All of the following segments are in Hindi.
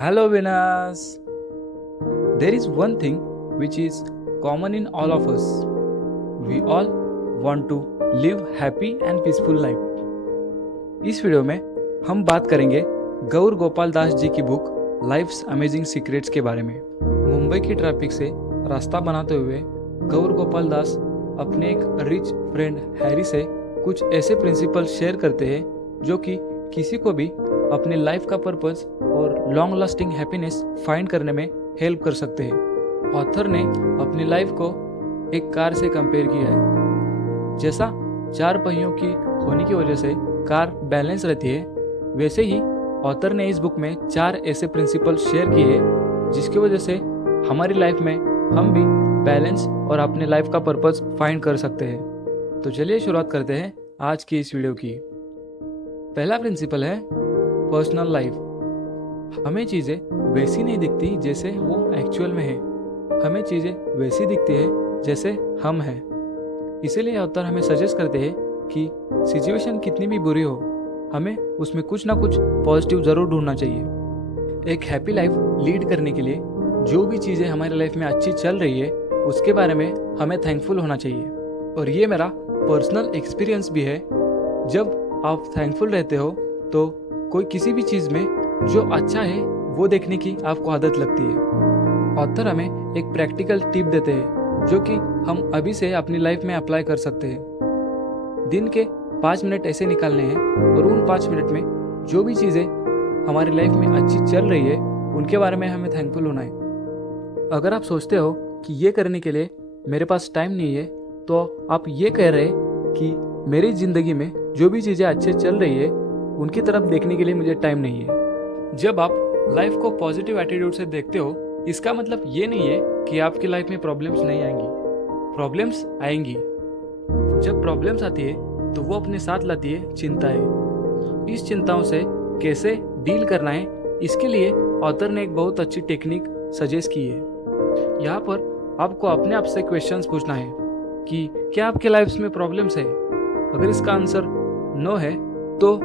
Hello, Venus. There is one thing which is common in all of us. We all want to live happy and peaceful life. इस वीडियो में हम बात करेंगे गौर गोपाल दास जी की बुक लाइफ्स अमेजिंग सीक्रेट्स के बारे में। मुंबई की ट्रैफिक से रास्ता बनाते हुए गौर गोपाल दास अपने एक रिच फ्रेंड हैरी से कुछ ऐसे प्रिंसिपल शेयर करते हैं जो कि किसी को भी अपने लाइफ का पर्पस और लॉन्ग लास्टिंग हैप्पीनेस फाइंड करने में हेल्प कर सकते हैं। ऑथर ने अपनी लाइफ को एक कार से कंपेयर किया है। जैसा चार पहियों की होने की वजह से कार बैलेंस रहती है, वैसे ही ऑथर ने इस बुक में चार ऐसे प्रिंसिपल शेयर किए जिसकी वजह से हमारी लाइफ में हम भी बैलेंस और अपने लाइफ का पर्पस फाइंड कर सकते हैं। तो चलिए शुरुआत करते हैं आज की इस वीडियो की। पहला प्रिंसिपल है पर्सनल लाइफ। हमें चीज़ें वैसी नहीं दिखती जैसे वो एक्चुअल में है, हमें चीज़ें वैसी दिखती है जैसे हम हैं। इसीलिए ऑथर हमें सजेस्ट करते हैं कि सिचुएशन कितनी भी बुरी हो, हमें उसमें कुछ ना कुछ पॉजिटिव ज़रूर ढूंढना चाहिए। एक हैप्पी लाइफ लीड करने के लिए जो भी चीज़ें हमारी लाइफ में अच्छी चल रही है उसके बारे में हमें थैंकफुल होना चाहिए। और ये मेरा पर्सनल एक्सपीरियंस भी है। जब आप थैंकफुल रहते हो तो कोई किसी भी चीज़ में जो अच्छा है वो देखने की आपको आदत लगती है। ऑथर हमें एक प्रैक्टिकल टिप देते हैं जो कि हम अभी से अपनी लाइफ में अप्लाई कर सकते हैं। दिन के 5 मिनट ऐसे निकालने हैं और उन 5 मिनट में जो भी चीज़ें हमारी लाइफ में अच्छी चल रही है उनके बारे में हमें थैंकफुल होना है। अगर आप सोचते हो कि ये करने के लिए मेरे पास टाइम नहीं है, तो आप ये कह रहे हैं कि मेरी ज़िंदगी में जो भी चीज़ें अच्छे चल रही है उनकी तरफ देखने के लिए मुझे टाइम नहीं है। जब आप लाइफ को पॉजिटिव एटीट्यूड से देखते हो, इसका मतलब ये नहीं है कि आपकी लाइफ में प्रॉब्लम्स नहीं आएंगी। प्रॉब्लम्स आएंगी। जब प्रॉब्लम्स आती है तो वो अपने साथ लाती है चिंताएं। इस चिंताओं से कैसे डील करना है, इसके लिए ऑथर ने एक बहुत अच्छी टेक्निक सजेस्ट की है। यहाँ पर आपको अपने आप से क्वेश्चंस पूछना है कि क्या आपके लाइफ में प्रॉब्लम्स है। अगर इसका आंसर नो है तो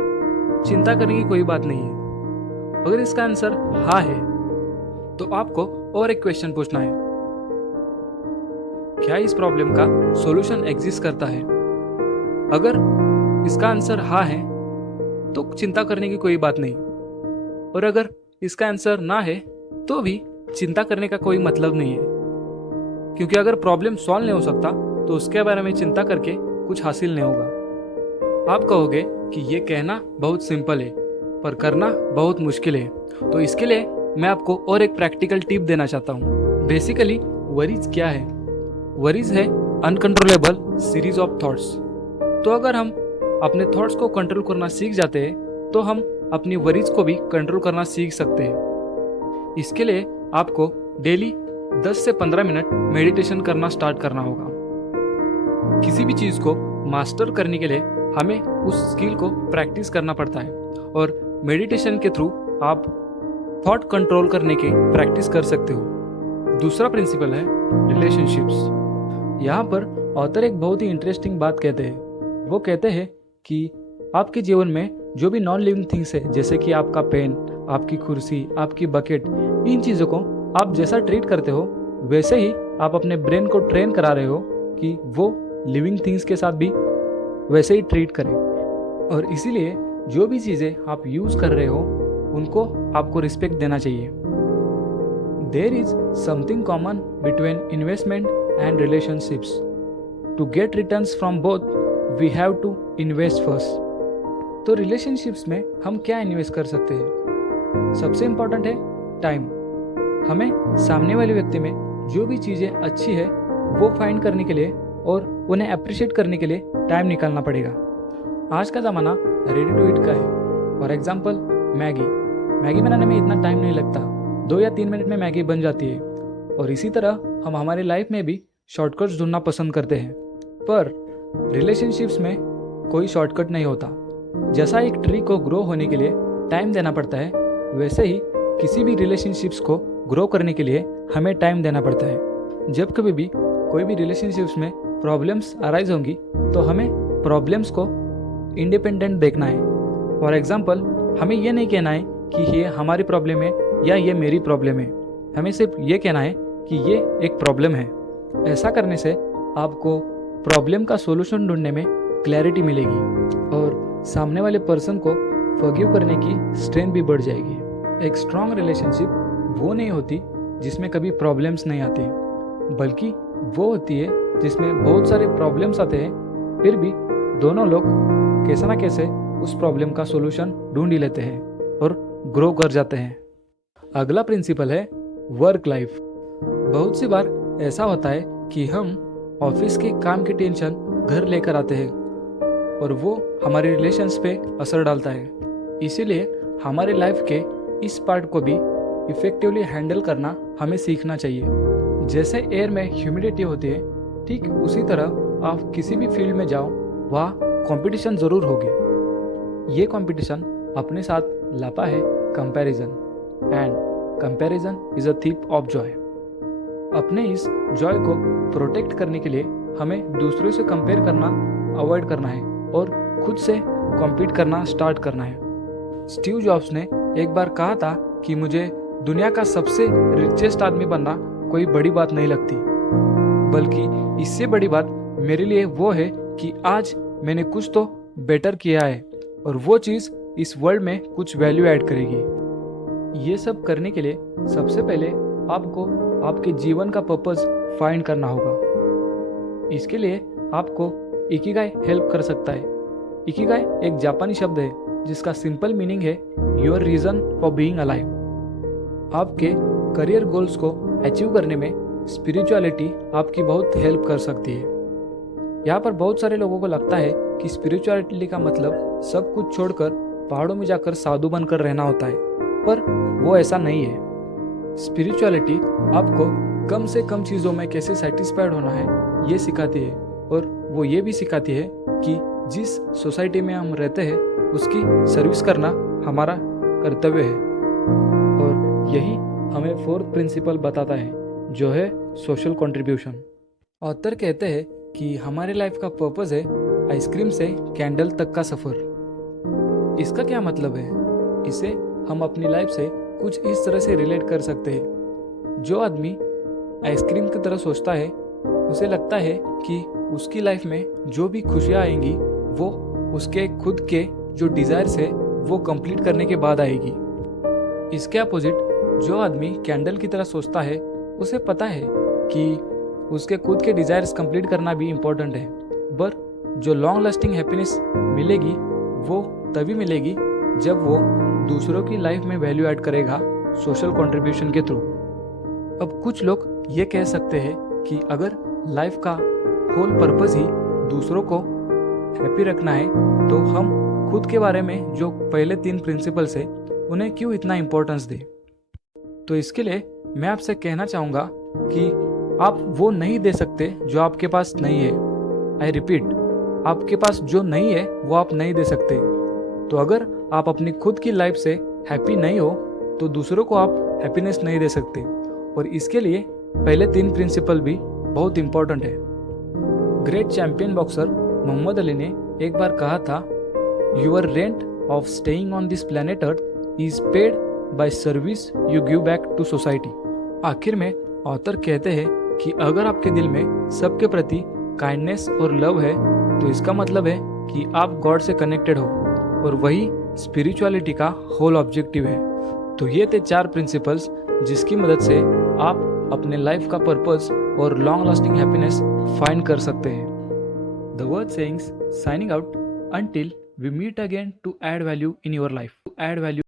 चिंता करने की कोई बात नहीं है। अगर इसका आंसर हाँ है तो आपको और एक क्वेश्चन पूछना है, क्या इस प्रॉब्लम का सॉल्यूशन एग्जिस्ट करता है। अगर इसका आंसर हाँ है तो चिंता करने की कोई बात नहीं, और अगर इसका आंसर ना है तो भी चिंता करने का कोई मतलब नहीं है, क्योंकि अगर प्रॉब्लम सॉल्व नहीं हो सकता तो उसके बारे में चिंता करके कुछ हासिल नहीं होगा। आप कहोगे कि ये कहना बहुत सिंपल है पर करना बहुत मुश्किल है, तो इसके लिए मैं आपको और एक प्रैक्टिकल टिप देना चाहता हूँ। बेसिकली वरीज क्या है? वरीज है अनकंट्रोलेबल सीरीज ऑफ थॉट्स। तो अगर हम अपने थॉट्स को कंट्रोल करना सीख जाते हैं तो हम अपनी वरीज को भी कंट्रोल करना सीख सकते हैं। इसके लिए आपको डेली 10 से 15 मिनट मेडिटेशन करना स्टार्ट करना होगा। किसी भी चीज़ को मास्टर करने के लिए हमें उस स्किल को प्रैक्टिस करना पड़ता है, और मेडिटेशन के थ्रू आप थॉट कंट्रोल करने के प्रैक्टिस कर सकते हो। दूसरा प्रिंसिपल है रिलेशनशिप्स। यहाँ पर ऑथर एक बहुत ही इंटरेस्टिंग बात कहते हैं। वो कहते हैं कि आपके जीवन में जो भी नॉन लिविंग थिंग्स है, जैसे कि आपका पेन, आपकी कुर्सी, आपकी बकेट, इन चीज़ों को आप जैसा ट्रीट करते हो वैसे ही आप अपने ब्रेन को ट्रेन करा रहे हो कि वो लिविंग थिंग्स के साथ भी वैसे ही ट्रीट करें। और इसीलिए जो भी चीज़ें आप यूज़ कर रहे हो उनको आपको रिस्पेक्ट देना चाहिए। There is something common between investment and relationships. To get returns from both we have to invest first. तो रिलेशनशिप्स में हम क्या इन्वेस्ट कर सकते हैं? सबसे इम्पॉर्टेंट है टाइम। हमें सामने वाले व्यक्ति में जो भी चीज़ें अच्छी है वो फाइंड करने के लिए और उन्हें अप्रिशिएट करने के लिए टाइम निकालना पड़ेगा। आज का ज़माना रेडी टू ईट का है। फॉर एग्जाम्पल मैगी बनाने में इतना टाइम नहीं लगता, 2 या 3 मिनट में मैगी बन जाती है। और इसी तरह हम हमारी लाइफ में भी शॉर्टकट्स ढूंढना पसंद करते हैं, पर रिलेशनशिप्स में कोई शॉर्टकट नहीं होता। जैसा एक ट्री को ग्रो होने के लिए टाइम देना पड़ता है, वैसे ही किसी भी रिलेशनशिप्स को ग्रो करने के लिए हमें टाइम देना पड़ता है। जब कभी भी कोई भी रिलेशनशिप्स में प्रॉब्लम्स अराइज होंगी तो हमें प्रॉब्लम्स को इंडिपेंडेंट देखना है। फॉर एग्जाम्पल, हमें ये नहीं कहना है कि ये हमारी प्रॉब्लम है या ये मेरी प्रॉब्लम है। हमें सिर्फ ये कहना है कि ये एक प्रॉब्लम है। ऐसा करने से आपको प्रॉब्लम का सॉल्यूशन ढूंढने में क्लैरिटी मिलेगी और सामने वाले पर्सन को फॉरगिव करने की स्ट्रेंथ भी बढ़ जाएगी। एक स्ट्रांग रिलेशनशिप वो नहीं होती जिसमें कभी प्रॉब्लम्स नहीं आती, बल्कि वो होती है जिसमें बहुत सारे प्रॉब्लम्स आते हैं, फिर भी दोनों लोग कैसे ना कैसे उस प्रॉब्लम का सॉल्यूशन ढूंढ ही लेते हैं और ग्रो कर जाते हैं। अगला प्रिंसिपल है वर्क लाइफ। बहुत सी बार ऐसा होता है कि हम ऑफिस के काम की टेंशन घर लेकर आते हैं और वो हमारे रिलेशंस पे असर डालता है। इसीलिए हमारे लाइफ के इस पार्ट को भी इफेक्टिवली हैंडल करना हमें सीखना चाहिए। जैसे एयर में ह्यूमिडिटी होती है, ठीक उसी तरह आप किसी भी फील्ड में जाओ, वहाँ कंपटीशन ज़रूर होगी। ये कंपटीशन अपने साथ लाता है comparison, and comparison is a thief of Joy. अपने इस जॉय को प्रोटेक्ट करने के लिए हमें दूसरों से कंपेयर करना अवॉइड करना है और खुद से कॉम्पीट करना स्टार्ट करना है। स्टीव जॉब्स ने एक बार कहा था कि मुझे दुनिया का सबसे रिचेस्ट आदमी बनना कोई बड़ी बात नहीं लगती, बल्कि इससे बड़ी बात मेरे लिए वो है कि आज मैंने कुछ तो बेटर किया है और वो चीज़ इस वर्ल्ड में कुछ वैल्यू ऐड करेगी। ये सब करने के लिए सबसे पहले आपको आपके जीवन का पर्पस फाइंड करना होगा। इसके लिए आपको इकिगाई हेल्प कर सकता है। इकिगाई एक जापानी शब्द है जिसका सिंपल मीनिंग है your reason for being alive. आपके करियर गोल्स को अचीव करने में स्पिरिचुअलिटी आपकी बहुत हेल्प कर सकती है। यहाँ पर बहुत सारे लोगों को लगता है कि स्पिरिचुअलिटी का मतलब सब कुछ छोड़कर पहाड़ों में जाकर साधु बनकर रहना होता है, पर वो ऐसा नहीं है। स्पिरिचुअलिटी आपको कम से कम चीज़ों में कैसे सेटिस्फाइड होना है ये सिखाती है, और वो ये भी सिखाती है कि जिस सोसाइटी में हम रहते हैं उसकी सर्विस करना हमारा कर्तव्य है। और यही हमें फोर्थ प्रिंसिपल बताता है, जो है सोशल कंट्रीब्यूशन। ऑथर कहते हैं कि हमारे लाइफ का पर्पस है आइसक्रीम से कैंडल तक का सफ़र। इसका क्या मतलब है? इसे हम अपनी लाइफ से कुछ इस तरह से रिलेट कर सकते हैं। जो आदमी आइसक्रीम की तरह सोचता है, उसे लगता है कि उसकी लाइफ में जो भी खुशियाँ आएंगी वो उसके खुद के जो डिज़ायर्स है वो कंप्लीट करने के बाद आएगी। इसके अपोजिट जो आदमी कैंडल की तरह सोचता है, उसे पता है कि उसके खुद के डिज़ायर्स कंप्लीट करना भी इम्पोर्टेंट है, पर जो लॉन्ग लास्टिंग हैप्पीनेस मिलेगी वो तभी मिलेगी जब वो दूसरों की लाइफ में वैल्यू ऐड करेगा सोशल कंट्रीब्यूशन के थ्रू। अब कुछ लोग ये कह सकते हैं कि अगर लाइफ का होल पर्पस ही दूसरों को हैप्पी रखना है, तो हम खुद के बारे में जो पहले 3 प्रिंसिपल्स है उन्हें क्यों इतना इम्पोर्टेंस दें। तो इसके लिए मैं आपसे कहना चाहूँगा कि आप वो नहीं दे सकते जो आपके पास नहीं है। आई रिपीट, आपके पास जो नहीं है वो आप नहीं दे सकते। तो अगर आप अपनी खुद की लाइफ से हैप्पी नहीं हो तो दूसरों को आप हैप्पीनेस नहीं दे सकते। और इसके लिए पहले 3 प्रिंसिपल भी बहुत इंपॉर्टेंट है। Great champion boxer Muhammad Ali ने एक बार कहा था, your rent of staying on this planet earth is paid by service you give back to society. आखिर में ऑथर कहते हैं कि अगर आपके दिल में सबके प्रति काइंडनेस और लव है तो इसका मतलब है कि आप गॉड से कनेक्टेड हो, और वही स्पिरिचुअलिटी का होल ऑब्जेक्टिव है। तो ये थे 4 प्रिंसिपल्स जिसकी मदद से आप अपने लाइफ का पर्पस और लॉन्ग लास्टिंग हैप्पीनेस फाइंड कर सकते हैं। The word sayings signing out until we meet again to add value in your life.